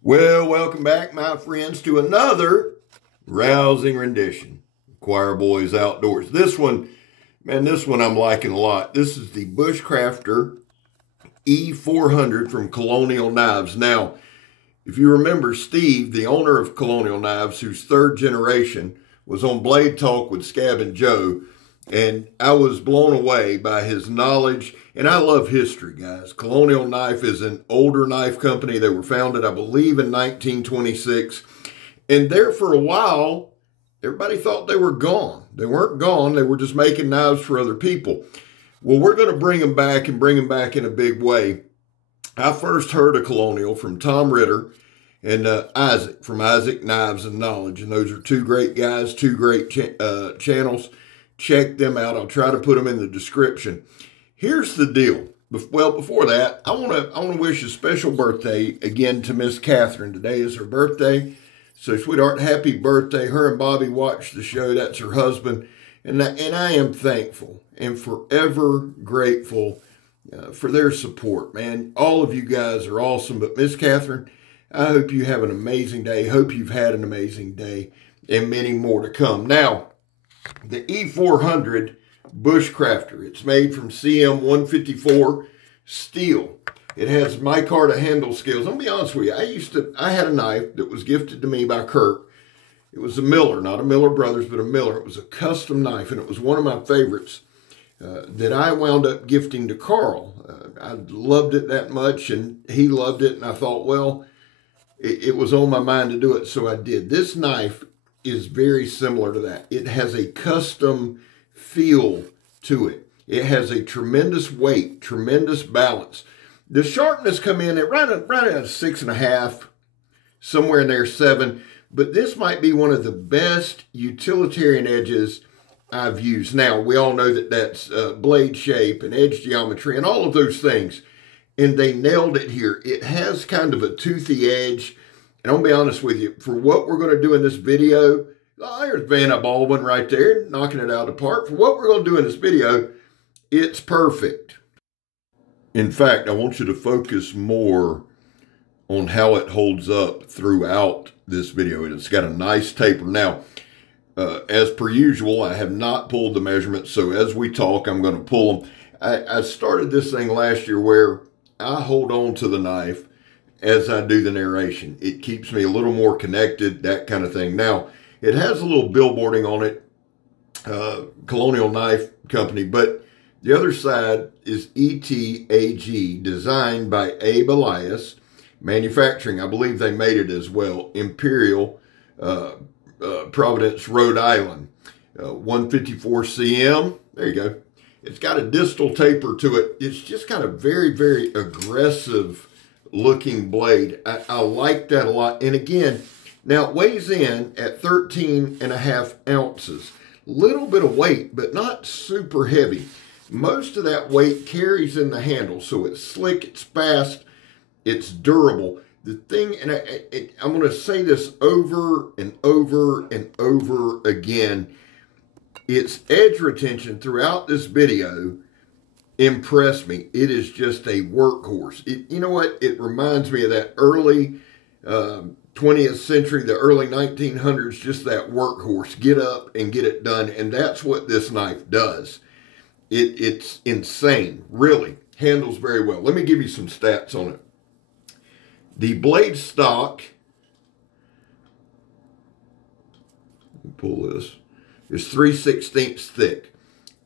Well, welcome back, my friends, to another rousing rendition. Choir Boys Outdoors. This one I'm liking a lot. This is the Bushcrafter E400 from Colonial Knives. Now, if you remember Steve, the owner of Colonial Knives, who's third generation, was on Blade Talk with SCAB and Joe, and I was blown away by his knowledge. And I love history, guys. Colonial Knife is an older knife company. They were founded, I believe, in 1926. And there for a while, everybody thought they were gone. They weren't gone. They were just making knives for other people. Well, we're going to bring them back and bring them back in a big way. I first heard of Colonial from Tom Ritter and Isaac from Isaac Knives and Knowledge. And those are two great guys, two great channels. Check them out. I'll try to put them in the description. Here's the deal. Well, before that, I want to wish a special birthday again to Miss Catherine. Today is her birthday. So, sweetheart, happy birthday. Her and Bobby watched the show. That's her husband. And I am thankful and forever grateful for their support, man. All of you guys are awesome. But Miss Catherine, I hope you have an amazing day. Hope you've had an amazing day and many more to come. Now, the E400 Bushcrafter. It's made from CM154 steel. It has micarta handle scales. I'm going to be honest with you. I had a knife that was gifted to me by Kurt. It was a Miller, not a Miller Brothers, but a Miller. It was a custom knife, and it was one of my favorites that I wound up gifting to Carl. I loved it that much, and he loved it, and I thought, well, it was on my mind to do it, so I did. This knife is very similar to that. It has a custom feel to it. It has a tremendous weight, tremendous balance. The sharpness come in at right at a 6.5, somewhere in there 7. But this might be one of the best utilitarian edges I've used. Now, we all know that that's blade shape and edge geometry and all of those things. And they nailed it here. It has kind of a toothy edge. And I'll be honest with you, for what we're going to do in this video, there's Vanna Baldwin right there, knocking it out of the park. For what we're going to do in this video, it's perfect. In fact, I want you to focus more on how it holds up throughout this video. It's got a nice taper. Now, as per usual, I have not pulled the measurements, so as we talk, I'm going to pull them. I started this thing last year where I hold on to the knife as I do the narration. It keeps me a little more connected, that kind of thing. Now, it has a little billboarding on it, Colonial Knife Company, but the other side is ETAG, designed by Abe Elias, manufacturing, I believe they made it as well, Imperial, Providence, Rhode Island, 154 cm, there you go. It's got a distal taper to it. It's just got a very, very aggressive looking blade. I like that a lot. And again, now it weighs in at 13.5 ounces. Little bit of weight, but not super heavy. Most of that weight carries in the handle, so it's slick, it's fast, it's durable. The thing, and I'm going to say this over and over and over again, its edge retention throughout this video impressed me. It is just a workhorse. You know what? It reminds me of that early 20th century, the early 1900s, just that workhorse. Get up and get it done, and that's what this knife does. It's insane, really. Handles very well. Let me give you some stats on it. The blade stock, let me pull this, is 3/16 thick.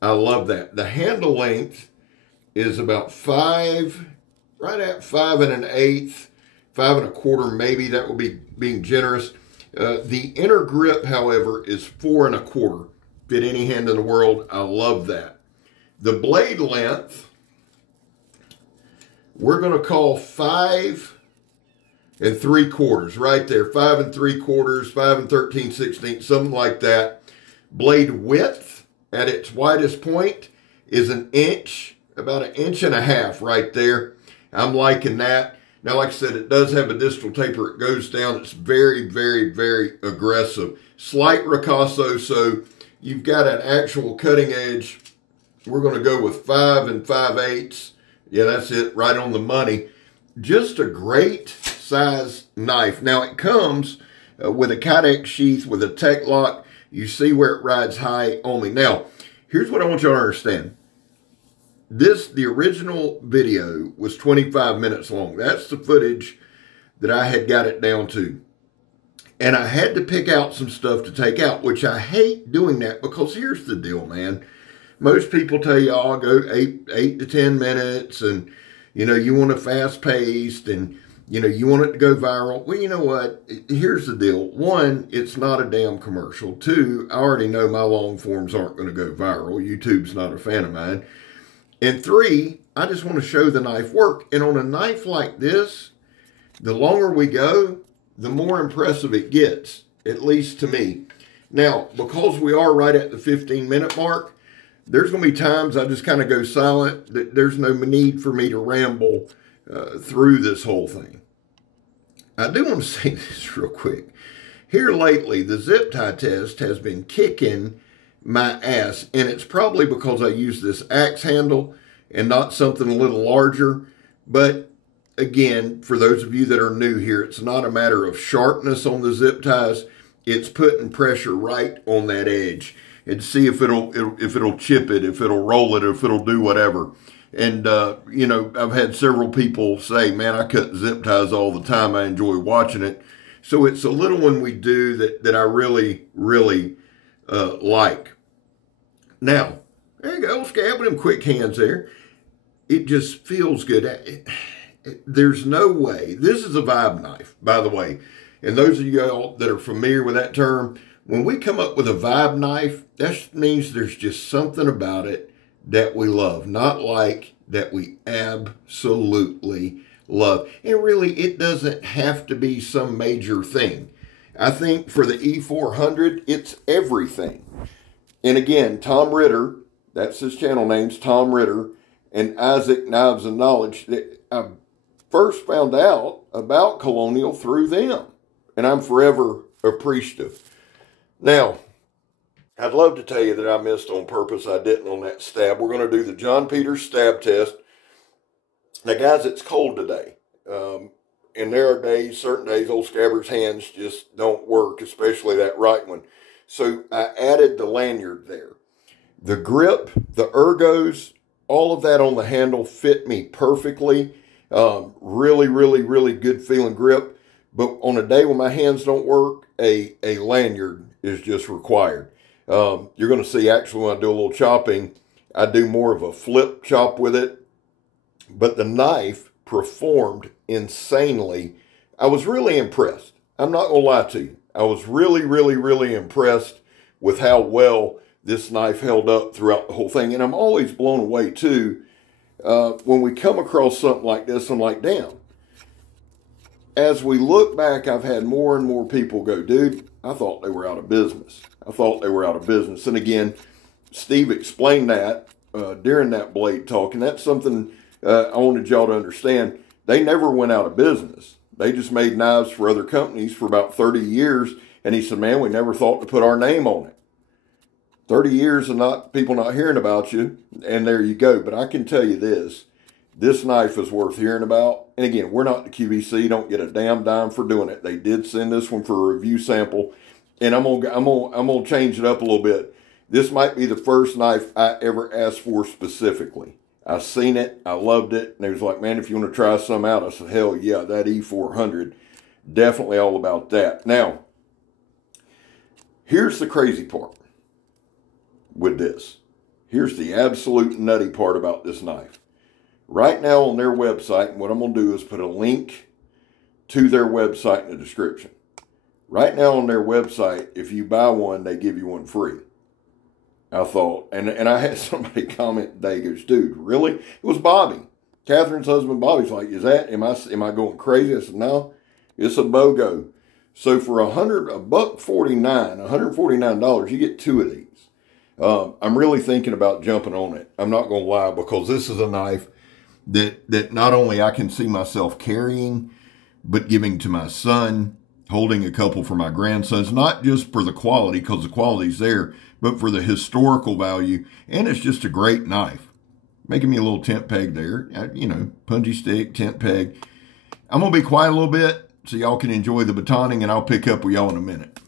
I love that. The handle length is about 5, right at 5 1/8, 5 1/4 maybe. That will be being generous. The inner grip, however, is 4 1/4. Fit any hand in the world. I love that. The blade length, we're going to call 5 3/4, right there. 5 3/4, 5 13/16, something like that. Blade width at its widest point is an inch, about 1.5 inches right there. I'm liking that. Now, like I said, it does have a distal taper. It goes down. It's very, very, very aggressive. Slight ricasso, so you've got an actual cutting edge. We're going to go with 5 5/8. Yeah, that's it, right on the money. just a great size knife. Now it comes with a Kydex sheath with a tech lock. You see where it rides high only. Now, here's what I want you to understand. The original video was 25 minutes long. That's the footage that I had got it down to. And I had to pick out some stuff to take out, which I hate doing that because here's the deal, man. Most people tell you, oh, I'll go 8 to 10 minutes and, you know, you want it fast paced and, you know, you want it to go viral. Well, you know what? Here's the deal. One, it's not a damn commercial. Two, I already know my long forms aren't going to go viral. YouTube's not a fan of mine. And three, I just want to show the knife work. And on a knife like this, the longer we go, the more impressive it gets, at least to me. Now, because we are right at the 15-minute mark, there's going to be times I just kind of go silent. There's no need for me to ramble through this whole thing. I do want to say this real quick. Here lately, the zip tie test has been kicking my ass, and it's probably because I use this axe handle and not something a little larger. But again, for those of you that are new here, it's not a matter of sharpness on the zip ties. It's putting pressure right on that edge and see if it'll chip it, if it'll roll it, if it'll do whatever. And, you know, I've had several people say, man, I cut zip ties all the time. I enjoy watching it. So it's a little one we do that I really, really like. Now, there you go, scabbing them quick hands there. It just feels good. There's no way. This is a vibe knife, by the way. And those of you all that are familiar with that term, when we come up with a vibe knife, that means there's just something about it that we love, not like that we absolutely love. And really, it doesn't have to be some major thing. I think for the E400, it's everything. And again, Tom Ritter, that's his channel name's Tom Ritter, and Isaac Knives and Knowledge. I first found out about Colonial through them, and I'm forever appreciative. Now, I'd love to tell you that I missed on purpose. I didn't on that stab. We're going to do the John Peters stab test. Now, guys, it's cold today. And there are days, certain days, old Scabber's hands just don't work, especially that right one. So I added the lanyard there. The grip, the ergos, all of that on the handle fit me perfectly. Really, really, really good feeling grip. But on a day when my hands don't work, a lanyard is just required. You're going to see actually when I do a little chopping, I do more of a flip chop with it. But the knife performed insanely. I was really impressed. I'm not going to lie to you. I was really, really, really impressed with how well this knife held up throughout the whole thing. And I'm always blown away, too, when we come across something like this. I'm like, damn. As we look back, I've had more and more people go, dude, I thought they were out of business. I thought they were out of business. And again, Steve explained that during that blade talk. And that's something I wanted y'all to understand. They never went out of business. They just made knives for other companies for about 30 years. And he said, man, we never thought to put our name on it. 30 years of people not hearing about you. And there you go. But I can tell you this. This knife is worth hearing about. And again, we're not the QVC. Don't get a damn dime for doing it. They did send this one for a review sample. And I'm gonna change it up a little bit. This might be the first knife I ever asked for specifically. I seen it, I loved it, and they was like, man, if you want to try some out, I said, hell yeah, that E400, definitely all about that. Now, here's the crazy part with this. Here's the absolute nutty part about this knife. Right now on their website, what I'm going to do is put a link to their website in the description. Right now on their website, if you buy one, they give you one free. I thought, and I had somebody comment today, goes, dude, really? It was Bobby. Catherine's husband, Bobby's like, am I going crazy? I said, no, it's a BOGO. So for $149, you get two of these. I'm really thinking about jumping on it. I'm not going to lie, because this is a knife that not only I can see myself carrying, but giving to my son, holding a couple for my grandsons, not just for the quality, because the quality's there, but for the historical value. And it's just a great knife. Making me a little tent peg there, you know, punji stick, tent peg. I'm going to be quiet a little bit so y'all can enjoy the batoning, and I'll pick up with y'all in a minute.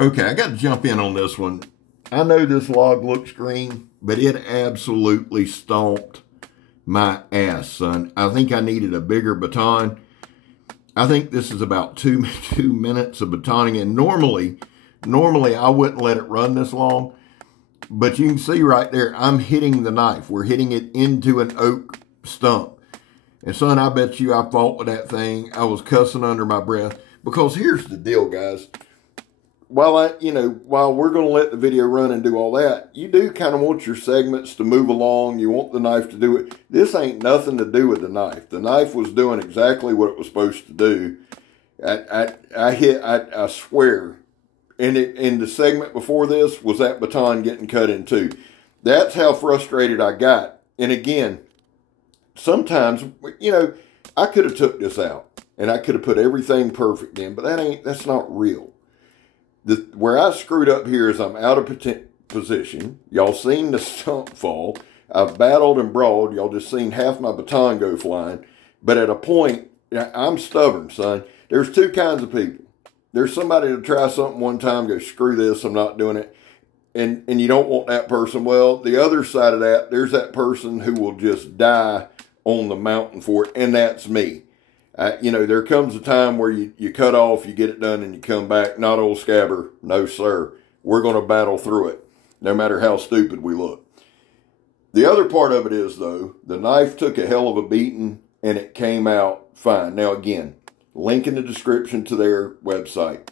Okay, I got to jump in on this one. I know this log looks green, but it absolutely stomped my ass, son. I think I needed a bigger baton. I think this is about two minutes of batoning, and normally I wouldn't let it run this long, but you can see right there, I'm hitting the knife. We're hitting it into an oak stump. And son, I bet you I fought with that thing. I was cussing under my breath, because here's the deal, guys. While we're going to let the video run and do all that, you do kind of want your segments to move along. You want the knife to do it. This ain't nothing to do with the knife. The knife was doing exactly what it was supposed to do. I swear. And the segment before this was that baton getting cut in two. That's how frustrated I got. And again, sometimes, I could have took this out and I could have put everything perfect in, but that's not real. Where I screwed up here is I'm out of position. Y'all seen the stump fall. I've battled and brawled. Y'all just seen half my baton go flying. But at a point, I'm stubborn, son. There's two kinds of people. There's somebody to try something one time, go, screw this, I'm not doing it. And you don't want that person. Well, the other side of that, there's that person who will just die on the mountain for it, and that's me. There comes a time where you cut off, you get it done, and you come back. Not old scabber. No, sir. We're going to battle through it, no matter how stupid we look. The other part of it is, though, the knife took a hell of a beating, and it came out fine. Now, again, link in the description to their website.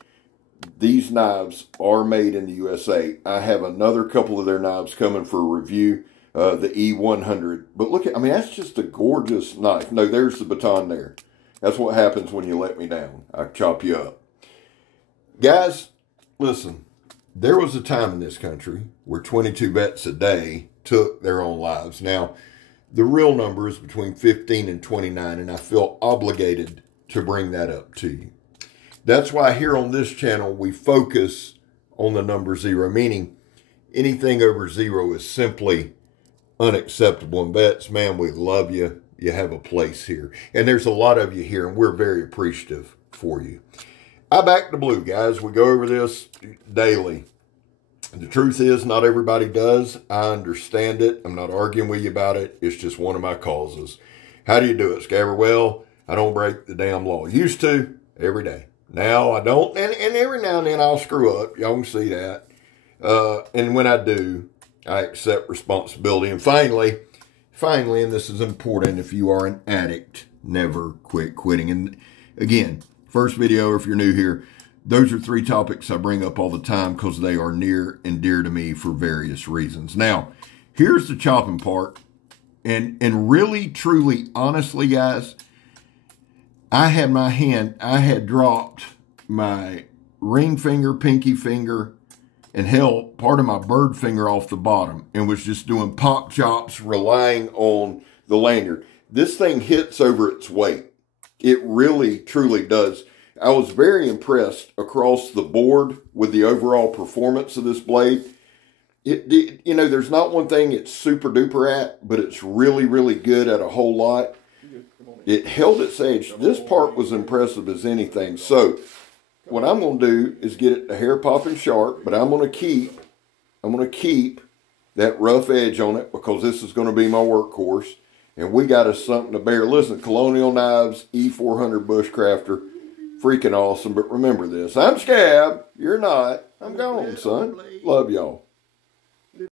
These knives are made in the USA. I have another couple of their knives coming for a review, the E400. But look that's just a gorgeous knife. No, there's the baton there. That's what happens when you let me down. I chop you up. Guys, listen, there was a time in this country where 22 vets a day took their own lives. Now, the real number is between 15 and 29, and I feel obligated to bring that up to you. That's why here on this channel, we focus on the number 0, meaning anything over 0 is simply unacceptable. And vets, man, we love you. You have a place here. And there's a lot of you here, and we're very appreciative for you. I back the blue, guys. We go over this daily. The truth is, not everybody does. I understand it. I'm not arguing with you about it. It's just one of my causes. How do you do it, Scabber? Well, I don't break the damn law. Used to, every day. Now I don't, and every now and then I'll screw up. Y'all can see that. And when I do, I accept responsibility. And finally, and this is important, if you are an addict, never quit quitting. And again, first video, if you're new here, those are 3 topics I bring up all the time because they are near and dear to me for various reasons. Now, here's the chopping part. And really, truly, honestly, guys, I had dropped my ring finger, pinky finger, and hell, part of my bird finger off the bottom, and was just doing pop chops, relying on the lanyard. This thing hits over its weight. It really, truly does. I was very impressed across the board with the overall performance of this blade. There's not one thing it's super duper at, but it's really, really good at a whole lot. It held its edge. This part was impressive as anything. So what I'm going to do is get it a hair popping sharp, but I'm going to keep that rough edge on it because this is going to be my workhorse. And we got us something to bear. Listen, Colonial knives, E400 bushcrafter, freaking awesome. But remember this, I'm Scab, you're not. I'm gone, son. Love y'all.